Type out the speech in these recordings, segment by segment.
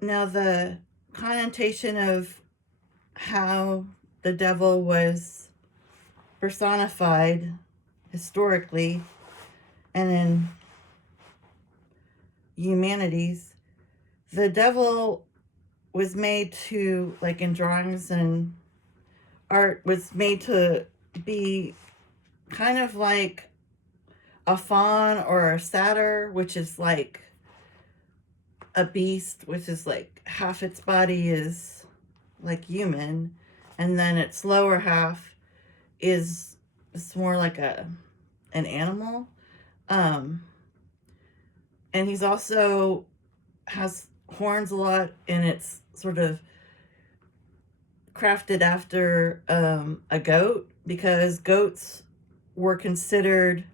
Now, the connotation of how the devil was personified historically and in humanities, the devil was made to, like in drawings and art, was made to be kind of like a faun or a satyr, which is like a beast, which is like half its body is like human, and then its lower half is it's more like an animal. Um, and he's also has horns a lot, and it's sort of crafted after a goat because goats were considered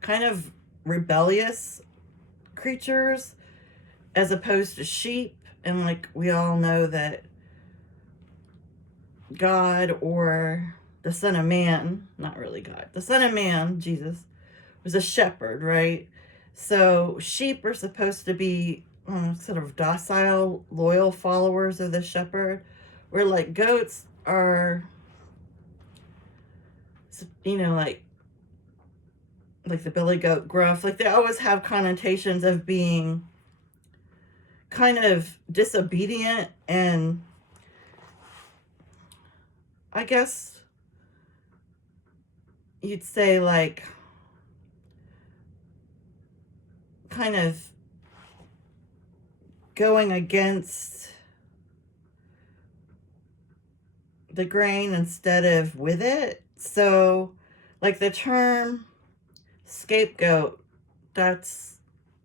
kind of rebellious creatures as opposed to sheep. And like we all know that God, or the Son of Man, not really God, the Son of Man, Jesus, was a shepherd, right? So sheep are supposed to be sort of docile, loyal followers of the shepherd, where like goats are, like the billy goat gruff, like they always have connotations of being kind of disobedient and, I guess you'd say, like kind of going against the grain instead of with it. So, like the term scapegoat, that's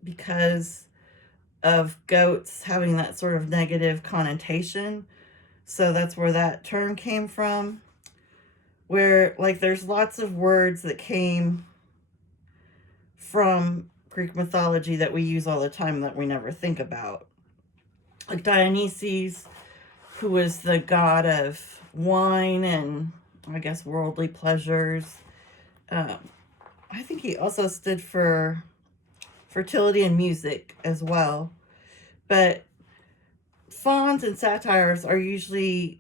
because of goats having that sort of negative connotation. So that's where that term came from. Where, like, there's lots of words that came from Greek mythology that we use all the time that we never think about. Like Dionysus, who was the god of wine and, I guess, worldly pleasures. Um, I think he also stood for fertility and music as well. But fauns and satires are usually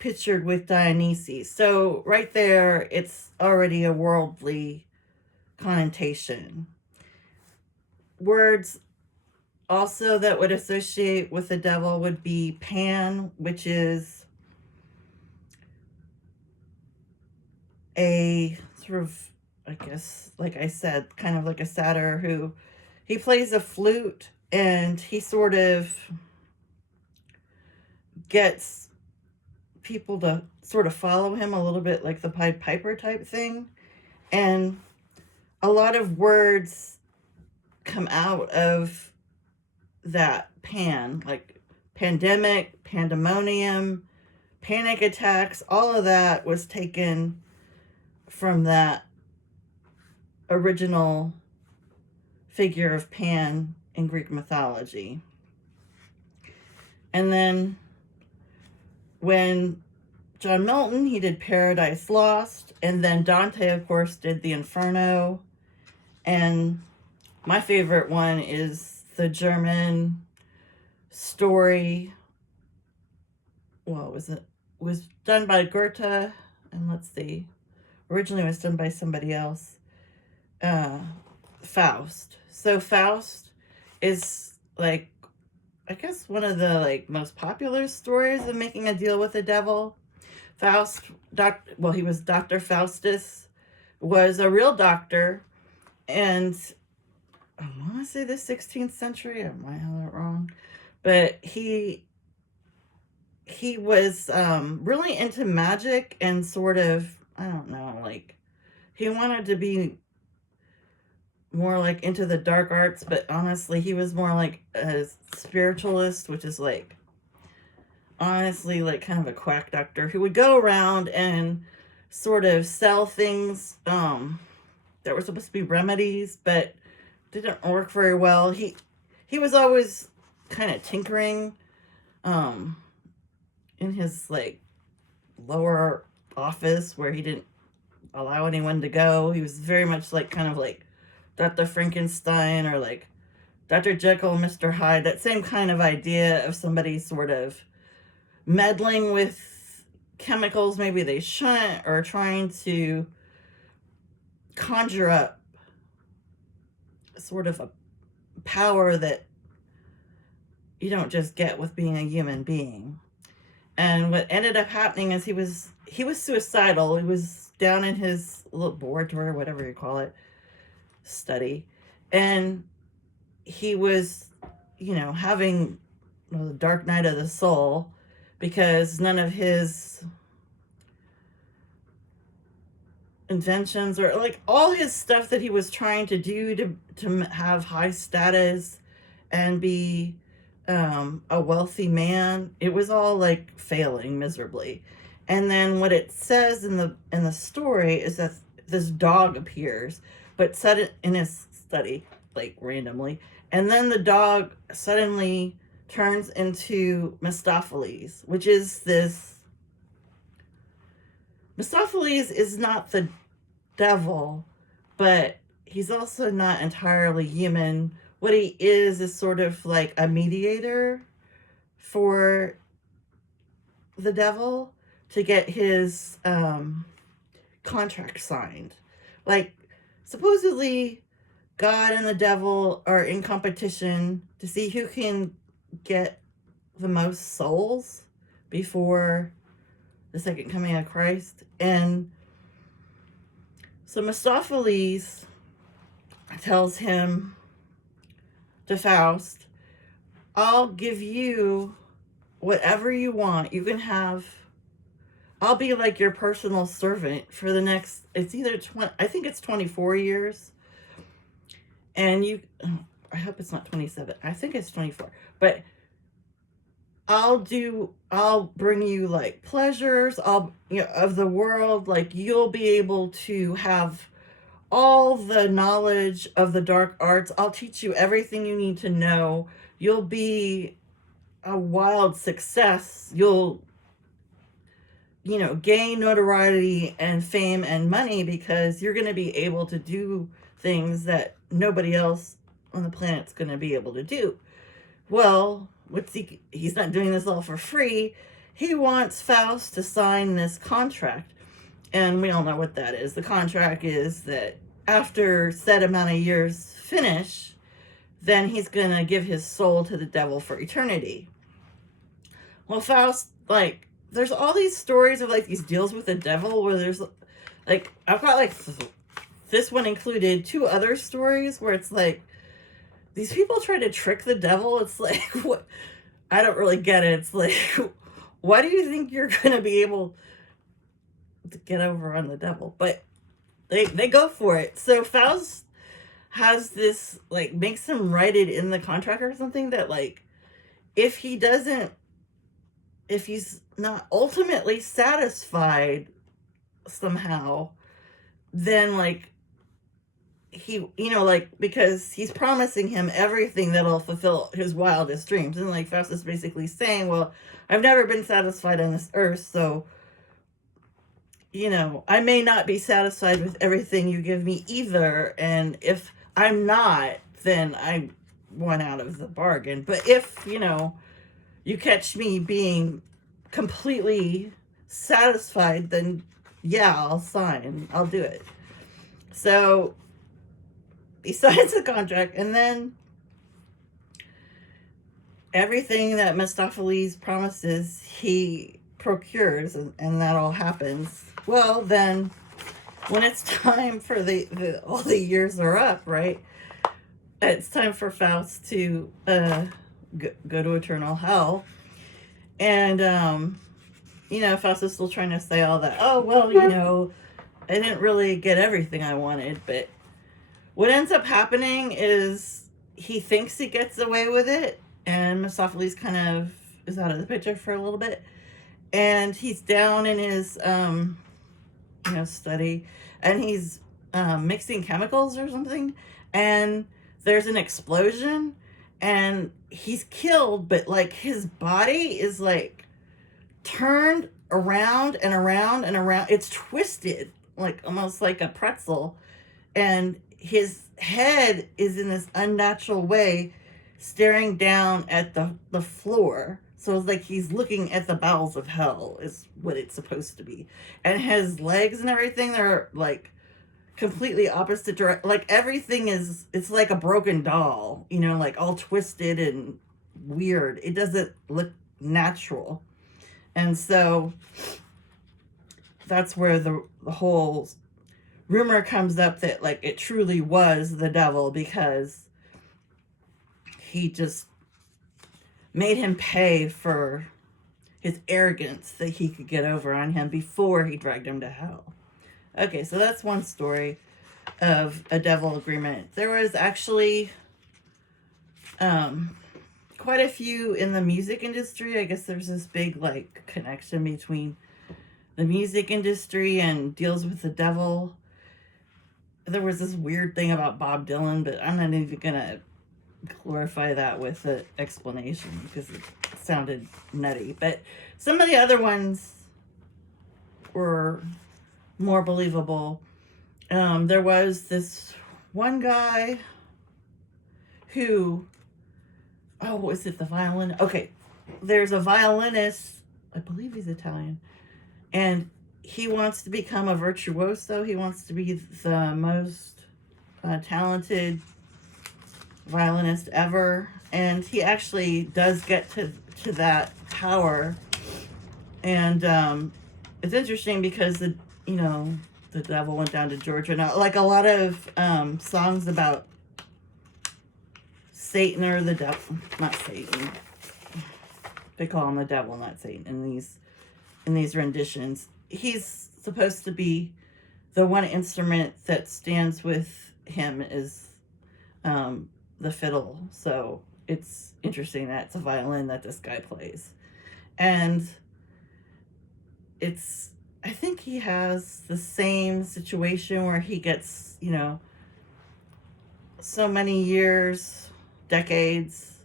pictured with Dionysus. So right there, it's already a worldly connotation. Words also that would associate with the devil would be Pan, which is a sort of, I guess, like I said, kind of like a satyr who he plays a flute, and he sort of gets people to sort of follow him a little bit, like the Pied Piper type thing. And a lot of words come out of that pan, like pandemic, pandemonium, panic attacks. All of that was taken from that original figure of Pan in Greek mythology. And then when John Milton, he did Paradise Lost, and then Dante, of course, did the Inferno. And my favorite one is the German story. Well, it was done by Goethe, and let's see, originally it was done by somebody else. Faust. So Faust is, like, I guess one of the like most popular stories of making a deal with the devil. Faust, he was Dr. Faustus, was a real doctor, and I want to say the 16th century. I might have that wrong, but he was really into magic and sort of, I don't know, like he wanted to be more like into the dark arts, but honestly, he was more like a spiritualist, which is like honestly like kind of a quack doctor who would go around and sort of sell things that were supposed to be remedies, but didn't work very well. He was always kind of tinkering in his like lower office where he didn't allow anyone to go. He was very much like kind of like Dr. Frankenstein or like Dr. Jekyll, Mr. Hyde, that same kind of idea of somebody sort of meddling with chemicals maybe they shouldn't, or trying to conjure up sort of a power that you don't just get with being a human being. And what ended up happening is he was suicidal. He was down in his laboratory, whatever you call it, study, and he was, having the dark night of the soul, because none of his inventions, or like all his stuff that he was trying to do to have high status and be a wealthy man, it was all like failing miserably. And then what it says in the story is that this dog appears, but set it in his study like randomly, and then the dog suddenly turns into Mephistopheles, which is this. Mephistopheles is not the devil, but he's also not entirely human. What he is sort of like a mediator for the devil to get his contract signed. Like, supposedly, God and the devil are in competition to see who can get the most souls before the second coming of Christ. And so Mephistopheles tells him, to Faust, I'll give you whatever you want. You can have, I'll be like your personal servant for the next, it's either 20, I think it's 24 years. And I hope it's not 27. I think it's 24. But I'll bring you like pleasures, of the world. Like, you'll be able to have all the knowledge of the dark arts. I'll teach you everything you need to know. You'll be a wild success. You'll, gain notoriety and fame and money, because you're going to be able to do things that nobody else on the planet's going to be able to do. Well, he's not doing this all for free. He wants Faust to sign this contract. And we all know what that is. The contract is that after set amount of years finish, then he's going to give his soul to the devil for eternity. Well, Faust, like, there's all these stories of like these deals with the devil where there's like, I've got like, this one included 2 other stories where it's like, these people try to trick the devil. It's like, what? I don't really get it. It's like, why do you think you're going to be able to get over on the devil? But they go for it. So Faust has this, like, makes him write it in the contract or something that, like, if he's not ultimately satisfied somehow, then, like, he, because he's promising him everything that'll fulfill his wildest dreams. And like Faust is basically saying, well, I've never been satisfied on this earth, so, I may not be satisfied with everything you give me either. And if I'm not, then I won out of the bargain. But if, you catch me being completely satisfied, then yeah, I'll sign. I'll do it. So he signs the contract, and then everything that Mephistopheles promises, he procures, and that all happens. Well, then, when it's time for all the years are up, right? It's time for Faust to go to eternal hell. And, Faust is still trying to say all that, oh, well, I didn't really get everything I wanted, but what ends up happening is he thinks he gets away with it, and Mephistopheles kind of is out of the picture for a little bit, and he's down in his, study, and he's mixing chemicals or something, and there's an explosion, and he's killed, but like his body is like turned around and around and around. It's twisted, like almost like a pretzel, and his head is in this unnatural way staring down at the floor. So it's like he's looking at the bowels of hell is what it's supposed to be. And his legs and everything, they're like completely opposite direct. Like everything is, it's like a broken doll, you know, like all twisted and weird. It doesn't look natural. And so that's where the whole rumor comes up that like it truly was the devil, because he just made him pay for his arrogance that he could get over on him before he dragged him to hell. Okay, so that's one story of a devil agreement. There was actually quite a few in the music industry. I guess there's this big like connection between the music industry and deals with the devil. There was this weird thing about Bob Dylan, but I'm not even gonna glorify that with an explanation because it sounded nutty. But some of the other ones were more believable. There was this one guy who, oh, was it the violin? Okay, there's a violinist, I believe he's Italian, and he wants to become a virtuoso. He wants to be the most talented violinist ever, and he actually does get to that power. And it's interesting because the devil went down to Georgia. Now, like a lot of songs about Satan or the devil, not Satan. They call him the devil, not Satan. In these renditions, he's supposed to be the one instrument that stands with him is the fiddle. So it's interesting that it's a violin that this guy plays, and I think he has the same situation where he gets, so many years, decades,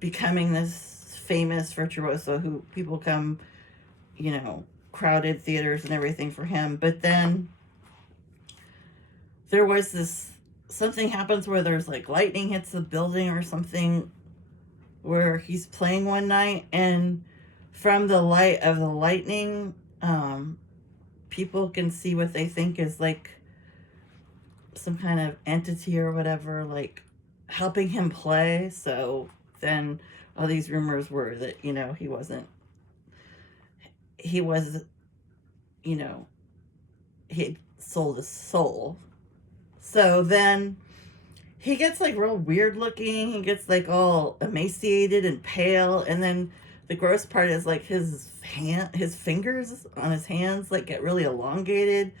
becoming this famous virtuoso who people come, crowded theaters and everything for him. But then there was something happens where there's like lightning hits the building or something where he's playing one night, and from the light of the lightning, people can see what they think is like some kind of entity or whatever, like helping him play. So then all these rumors were that, he was, he had sold his soul. So then he gets like real weird looking. He gets like all emaciated and pale, and then the gross part is like his fingers on his hands like get really elongated.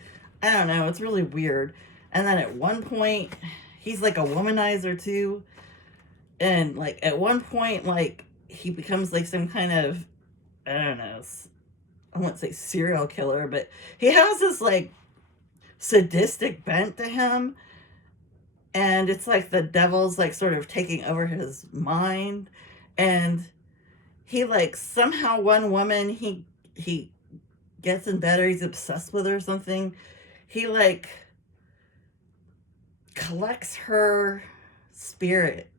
I don't know, it's really weird. And then at one point, he's like a womanizer too. And like at one point, like he becomes like some kind of, I don't know, I won't say serial killer, but he has this like sadistic bent to him. And it's like the devil's like sort of taking over his mind. And he like somehow one woman he gets in bed, or he's obsessed with her or something. He like collects her spirit,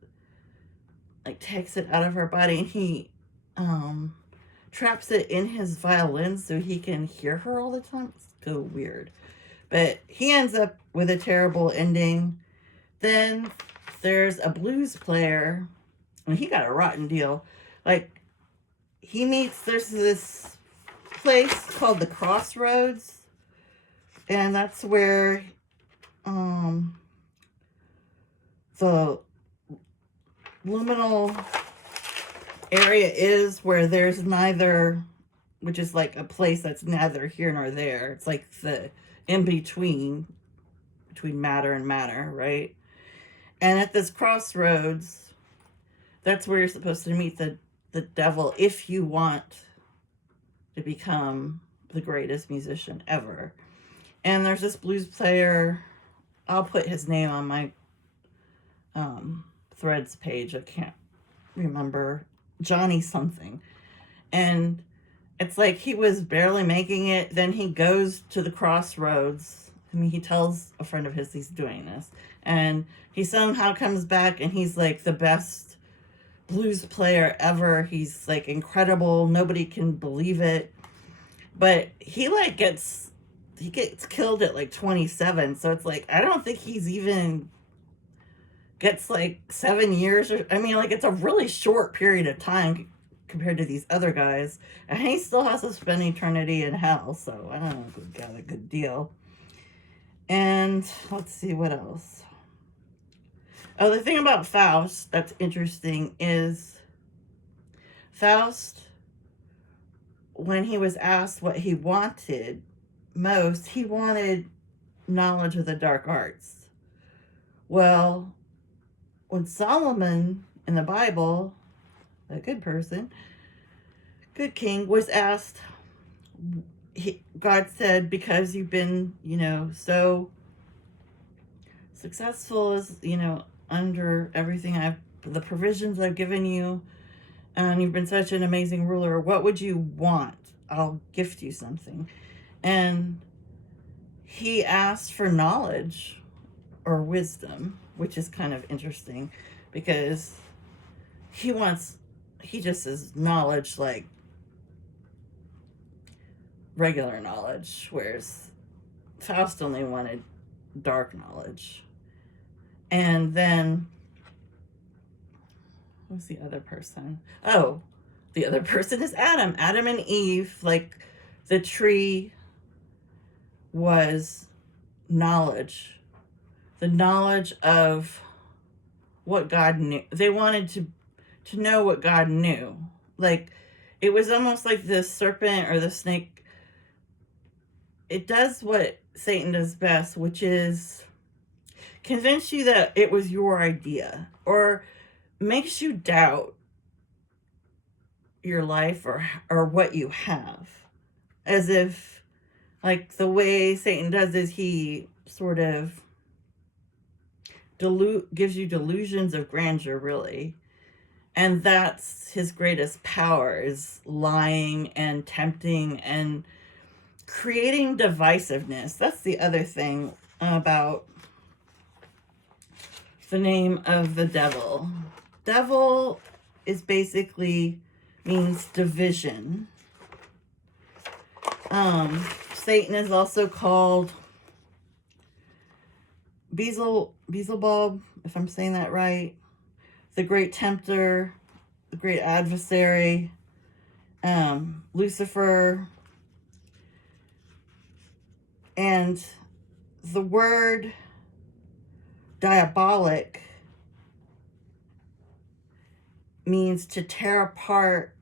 like takes it out of her body, and he traps it in his violin so he can hear her all the time. It's so weird. But he ends up with a terrible ending. Then there's a blues player, and he got a rotten deal. Like, there's this place called the Crossroads, and that's where the liminal area is, where there's neither, which is like a place that's neither here nor there. It's like the in-between, between matter and matter, right? And at this crossroads, that's where you're supposed to meet the devil if you want to become the greatest musician ever. And there's this blues player, I'll put his name on my threads page, I can't remember, Johnny something. And it's like he was barely making it, then he goes to the crossroads I mean, he tells a friend of his he's doing this. And he somehow comes back and he's like the best blues player ever. He's like incredible. Nobody can believe it. But he gets killed at like 27. So it's like, I don't think he's even gets like 7 years. Or, I mean, like, it's a really short period of time compared to these other guys. And he still has to spend eternity in hell. So I don't know if we got a good deal. And let's see what else. Oh, the thing about Faust that's interesting is Faust, when he was asked what he wanted most, he wanted knowledge of the dark arts. Well, when Solomon in the Bible, a good person, good king, was asked, God said, because you've been, so successful as, under everything the provisions I've given you, and you've been such an amazing ruler, what would you want? I'll gift you something. And he asked for knowledge or wisdom, which is kind of interesting because he just is knowledge like regular knowledge, whereas Faust only wanted dark knowledge. And then, who's the other person? Oh, the other person is Adam. Adam and Eve, like the tree was knowledge. The knowledge of what God knew. They wanted to know what God knew. Like, it was almost like the serpent or the snake. It does what Satan does best, which is convince you that it was your idea, or makes you doubt your life or what you have. As if, like, the way Satan does is he sort of gives you delusions of grandeur, really. And that's his greatest power, is lying and tempting and creating divisiveness. That's the other thing about the name of the devil. Devil is basically means division. Satan is also called Beelzebub, if I'm saying that right. The great tempter, the great adversary, Lucifer. And the word diabolic means to tear apart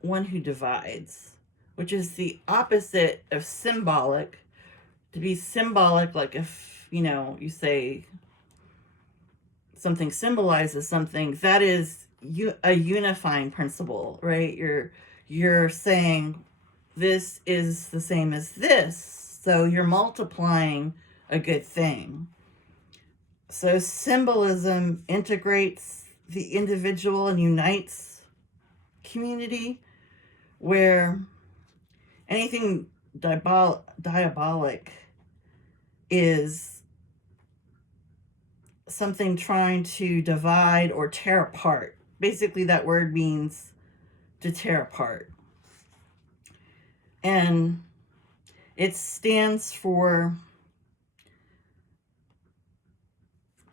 one who divides, which is the opposite of symbolic. To be symbolic, like if, you say something symbolizes something, that is a unifying principle, right? You're saying this is the same as this, so you're multiplying a good thing. So symbolism integrates the individual and unites community, where anything diabolic is something trying to divide or tear apart. Basically, that word means to tear apart. And it stands for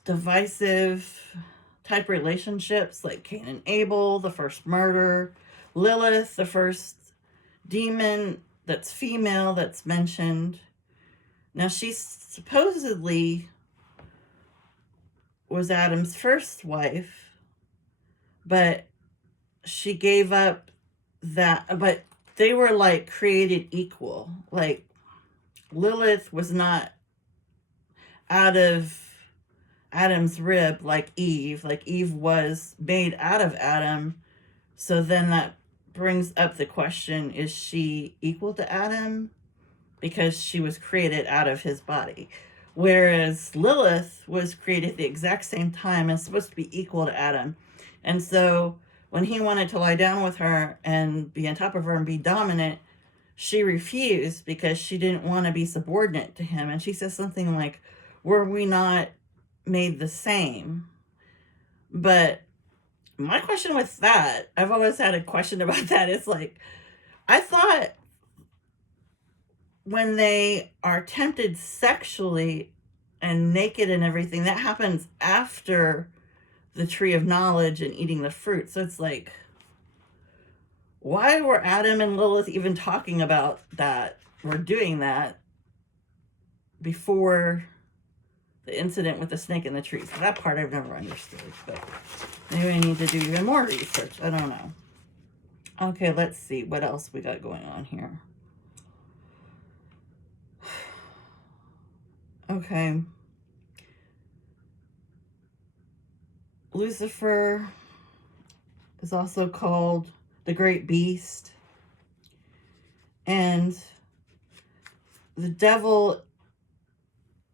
divisive type relationships, like Cain and Abel, the first murder, Lilith, the first demon that's female that's mentioned. Now, she supposedly was Adam's first wife, but she gave up that. But they were like created equal. Like, Lilith was not out of Adam's rib like Eve. Like, Eve was made out of Adam. So then that brings up the question, is she equal to Adam? Because she was created out of his body. Whereas Lilith was created at the exact same time and supposed to be equal to Adam. And so when he wanted to lie down with her and be on top of her and be dominant, she refused because she didn't want to be subordinate to him. And she says something like, were we not made the same? But my question with that, I've always had a question about that. It's like, I thought when they are tempted sexually and naked and everything, that happens after the tree of knowledge and eating the fruit. So it's like, why were Adam and Lilith even talking about that or doing that before the incident with the snake in the tree? So that part I've never understood, but maybe I need to do even more research. I don't know. Okay, let's see what else we got going on here. Okay. Lucifer is also called the great beast. And the devil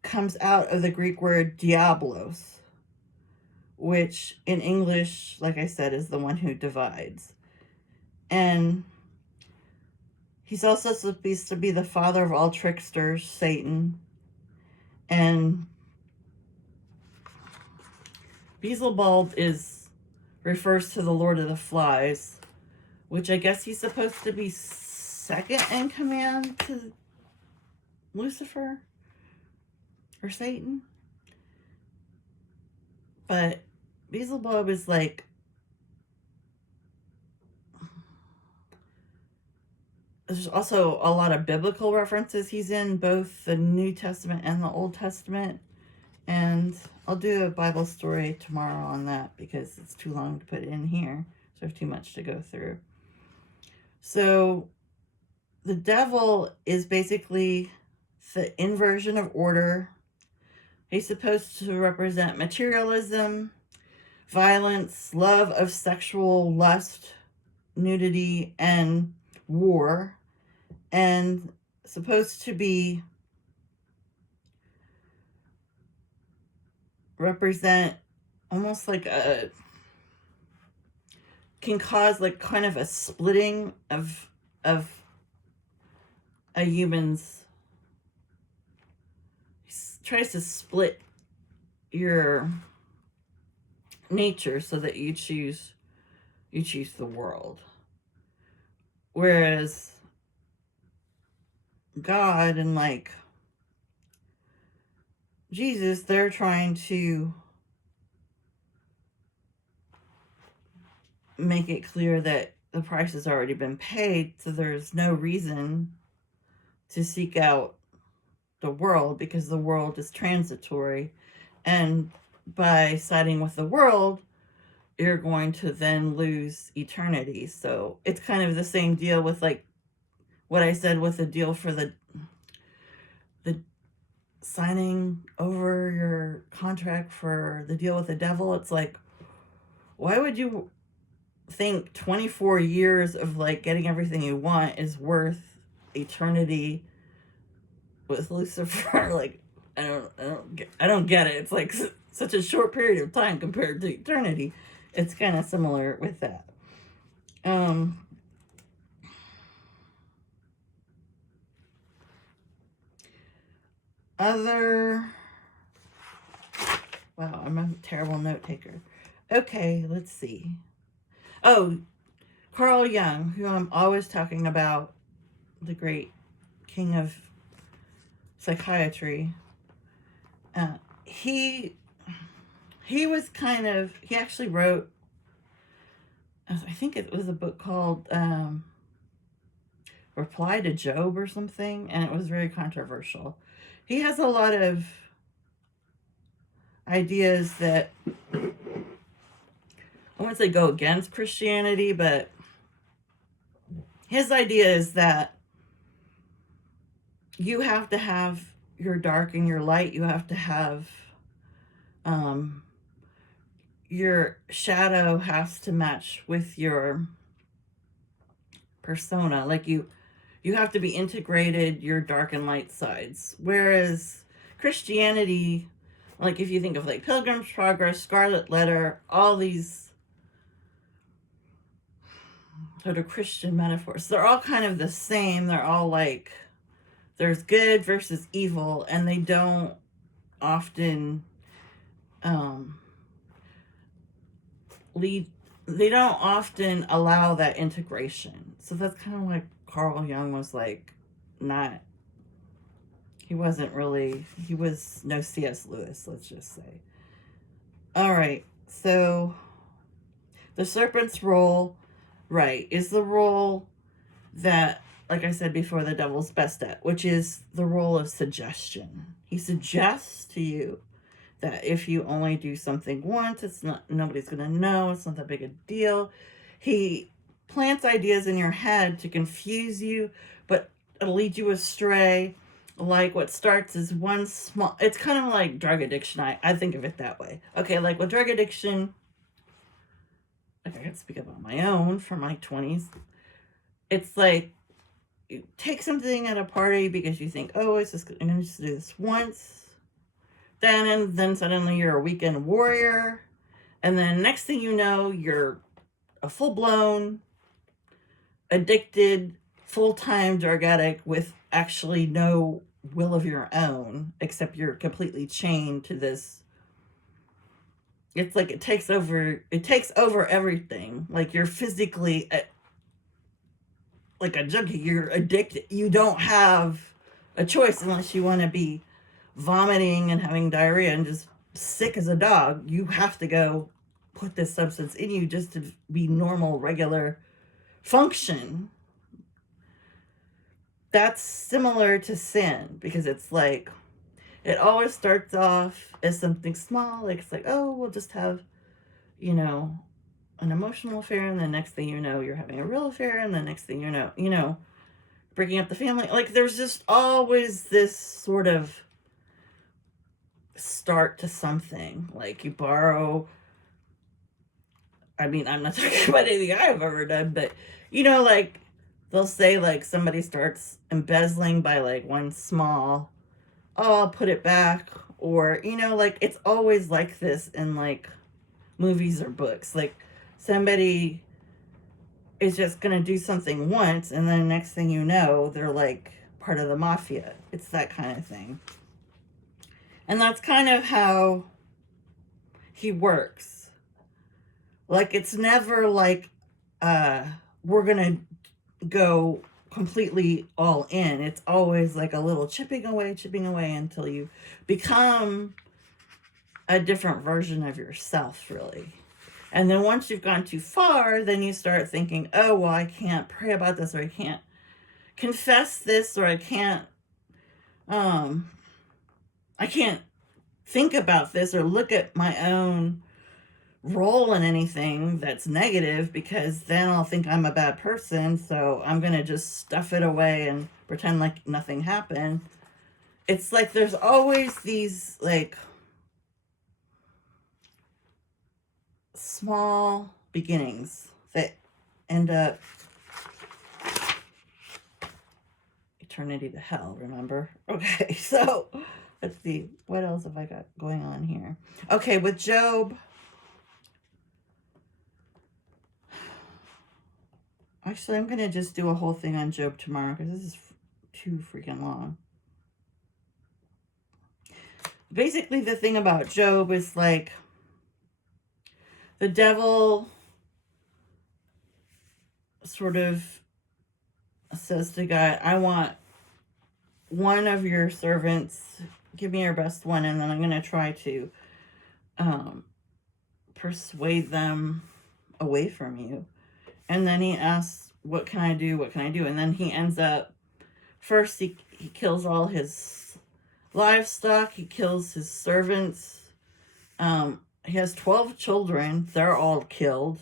comes out of the Greek word diablos, which in English, like I said, is the one who divides. And he's also supposed to be the father of all tricksters, Satan. And Beelzebub refers to the Lord of the Flies, which I guess he's supposed to be second in command to Lucifer or Satan. But Beelzebub is like, there's also a lot of biblical references he's in, both the New Testament and the Old Testament. And I'll do a Bible story tomorrow on that because it's too long to put in here. So there's too much to go through. So the devil is basically the inversion of order. He's supposed to represent materialism, violence, love of sexual lust, nudity, and war. And supposed to be represent almost like can cause like kind of a splitting of a human's. He tries to split your nature so that you choose the world, whereas God and like Jesus, they're trying to make it clear that the price has already been paid, so there's no reason to seek out the world because the world is transitory. And by siding with the world, you're going to then lose eternity. So it's kind of the same deal with like what I said with the deal for the signing over your contract for the deal with the devil. It's like, why would you think 24 years of like getting everything you want is worth eternity with Lucifer? Like, I don't get it. It's like such a short period of time compared to eternity. It's kind of similar with that. Wow, I'm a terrible note taker. Okay, let's see. Oh, Carl Jung, who I'm always talking about, the great king of psychiatry. He was kind of, he actually wrote, I think it was a book called Reply to Job or something, and it was very controversial. He has a lot of ideas that I wouldn't say go against Christianity, but his idea is that you have to have your dark and your light. You have to have your shadow has to match with your persona. Like you have to be integrated, your dark and light sides. Whereas Christianity, like if you think of like Pilgrim's Progress, Scarlet Letter, all these sort of Christian metaphors. They're all kind of the same. They're all like, there's good versus evil, and they don't often lead, they don't often allow that integration. So that's kind of like Carl Jung was like, not, he wasn't really, he was no C.S. Lewis, let's just say. All right, so the serpent's role, right, is the role that, like I said before, the devil's best at, which is the role of suggestion. He suggests to you that if you only do something once, it's not, nobody's gonna know, it's not that big a deal. He plants ideas in your head to confuse you, but it'll lead you astray. Like what starts as one small, it's kind of like drug addiction. I think of it that way. Okay, like with drug addiction, like I can speak about my own from my 20s. It's like you take something at a party because you think, oh, it's just, I'm gonna just do this once. Then suddenly you're a weekend warrior, and then next thing you know, you're a full-blown, addicted, full-time drug addict with actually no will of your own, except you're completely chained to this. It's like it takes over everything. Like you're physically like a junkie, you're addicted. You don't have a choice unless you want to be vomiting and having diarrhea and just sick as a dog. You have to go put this substance in you just to be normal, regular function. That's similar to sin, because it's like it always starts off as something small. Like it's like, oh, we'll just have, an emotional affair, and the next thing you know, you're having a real affair, and the next thing you know, breaking up the family. Like there's just always this sort of start to something. Like you borrow, I mean, I'm not talking about anything I've ever done, but like they'll say like somebody starts embezzling by like one small, oh, I'll put it back. Or, like it's always like this in like movies or books. Like somebody is just going to do something once, and then the next thing you know, they're like part of the mafia. It's that kind of thing. And that's kind of how he works. Like it's never like we're going to go completely all in. It's always like a little chipping away until you become a different version of yourself, really. And then once you've gone too far, then you start thinking, oh, well, I can't pray about this, or I can't confess this, or I can't think about this or look at my own role in anything that's negative, because then I'll think I'm a bad person, so I'm going to just stuff it away and pretend like nothing happened. It's like there's always these like small beginnings that end up eternity to hell, remember? Okay, so let's see. What else have I got going on here? Okay, with Job. Actually, I'm going to just do a whole thing on Job tomorrow, because this is too freaking long. Basically, the thing about Job is like the devil sort of says to God, I want one of your servants, give me your best one, and then I'm going to try to persuade them away from you. And then he asks, what can I do? What can I do? And then he ends up, first he kills all his livestock. He kills his servants. He has 12 children. They're all killed.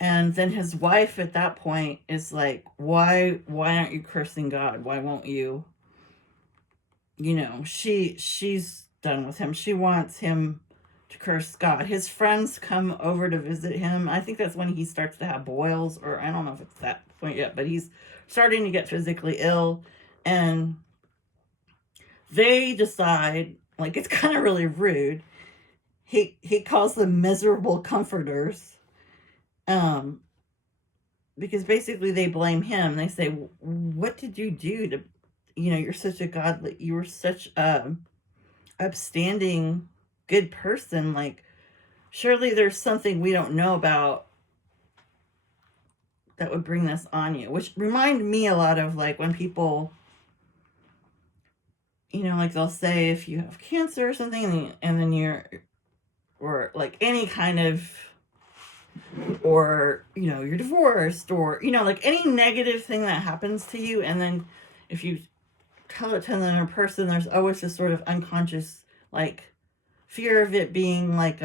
And then his wife at that point is like, why aren't you cursing God? Why won't you? She's done with him. She wants him to curse God. His friends come over to visit him. I think that's when he starts to have boils, or I don't know if it's that point yet, but he's starting to get physically ill. And they decide, like, it's kind of really rude. He calls them miserable comforters. because basically they blame him. They say, what did you do to, you're such a godly, you were such a upstanding, good person. Like, surely there's something we don't know about that would bring this on you. Which remind me a lot of like when people, like they'll say if you have cancer or something, and then or like any kind of, or you're divorced, or like any negative thing that happens to you, and then if you tell it to another person, there's always this sort of unconscious like fear of it being like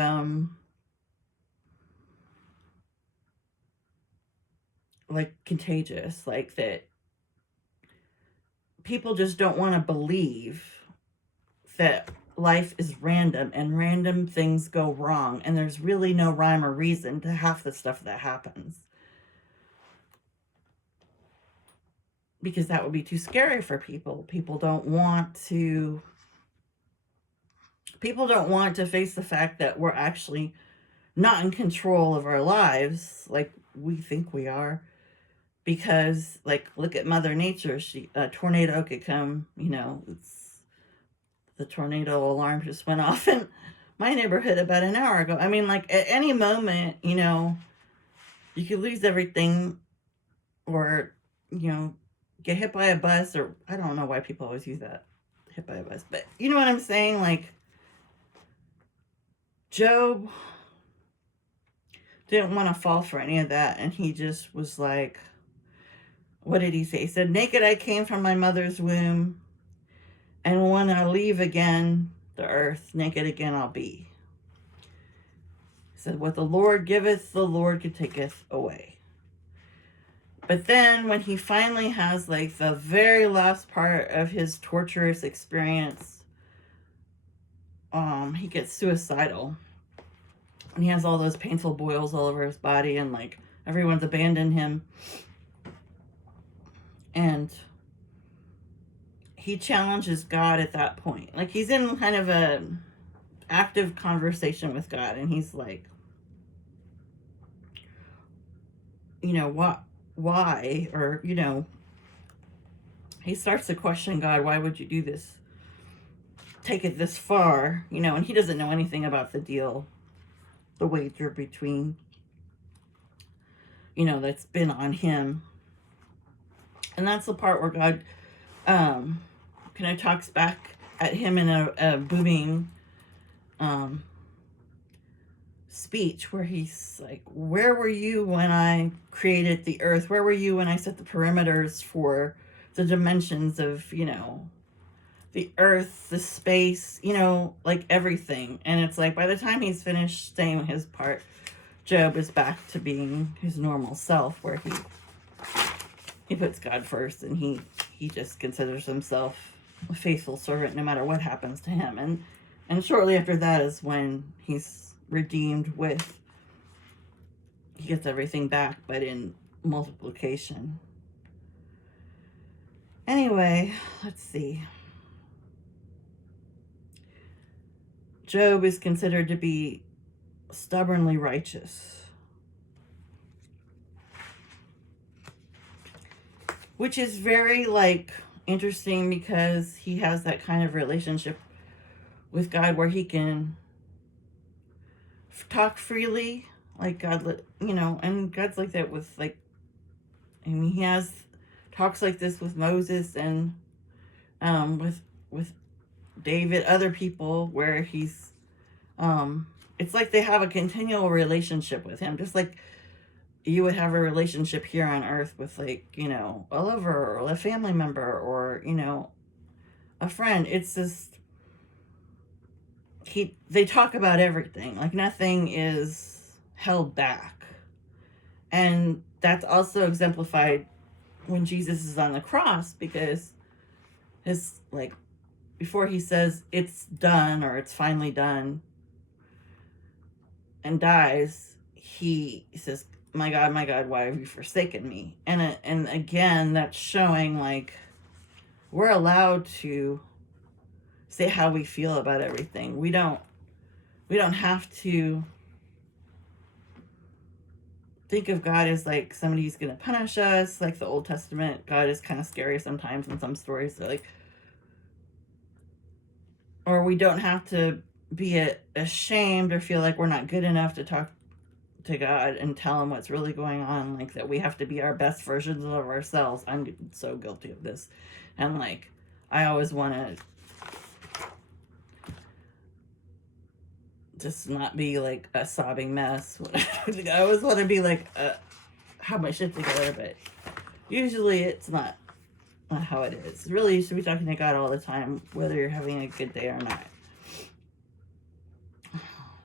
contagious, like that people just don't want to believe that life is random and random things go wrong and there's really no rhyme or reason to half the stuff that happens, because that would be too scary for people. People don't want to face the fact that we're actually not in control of our lives like we think we are. Because like, look at Mother Nature. A tornado could come, the tornado alarm just went off in my neighborhood about an hour ago. I mean, like at any moment, you could lose everything, or get hit by a bus, or I don't know why people always use that, hit by a bus, but you know what I'm saying? Like, Job didn't want to fall for any of that, and he just was like, what did he say? He said, naked I came from my mother's womb, and when I leave again the earth, naked again I'll be. He said, what the Lord giveth, the Lord taketh away. But then when he finally has like the very last part of his torturous experience, he gets suicidal. And he has all those painful boils all over his body, and like everyone's abandoned him. And he challenges God at that point. Like, he's in kind of a active conversation with God, and he's like, why? Or, he starts to question God, why would you do this? Take it this far, and he doesn't know anything about the deal, the wager between, that's been on him. And that's the part where God kind of talks back at him in a booming speech, where he's like, where were you when I created the earth? Where were you when I set the perimeters for the dimensions of, the earth, the space, like everything? And it's like, by the time he's finished saying his part, Job is back to being his normal self, where he puts God first, and he just considers himself a faithful servant no matter what happens to him. And shortly after that is when he's redeemed he gets everything back, but in multiplication. Anyway, let's see. Job is considered to be stubbornly righteous, which is very like interesting, because he has that kind of relationship with God where he can talk freely, like God, and God's like that with like, I mean, he has talks like this with Moses, and with David, other people, where he's it's like they have a continual relationship with him, just like you would have a relationship here on earth with like, a lover or a family member, or a friend. It's just they talk about everything, like nothing is held back. And that's also exemplified when Jesus is on the cross, because his, like, before he says it's done, or it's finally done, and dies, he says, my God, why have you forsaken me? And again, that's showing like we're allowed to say how we feel about everything. We don't have to think of God as like somebody who's going to punish us. Like the Old Testament, God is kind of scary sometimes in some stories. So like, or we don't have to be ashamed or feel like we're not good enough to talk to God and tell him what's really going on. Like that we have to be our best versions of ourselves. I'm so guilty of this. And like, I always want to just not be like a sobbing mess. I always want to be like, have my shit together, but usually it's not how it is. Really, you should be talking to God all the time, whether you're having a good day or not.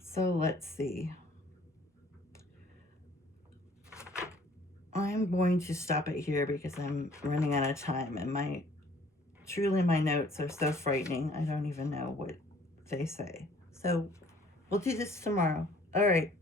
So let's see. I'm going to stop it here because I'm running out of time, and my notes are so frightening. I don't even know what they say. So we'll do this tomorrow. All right.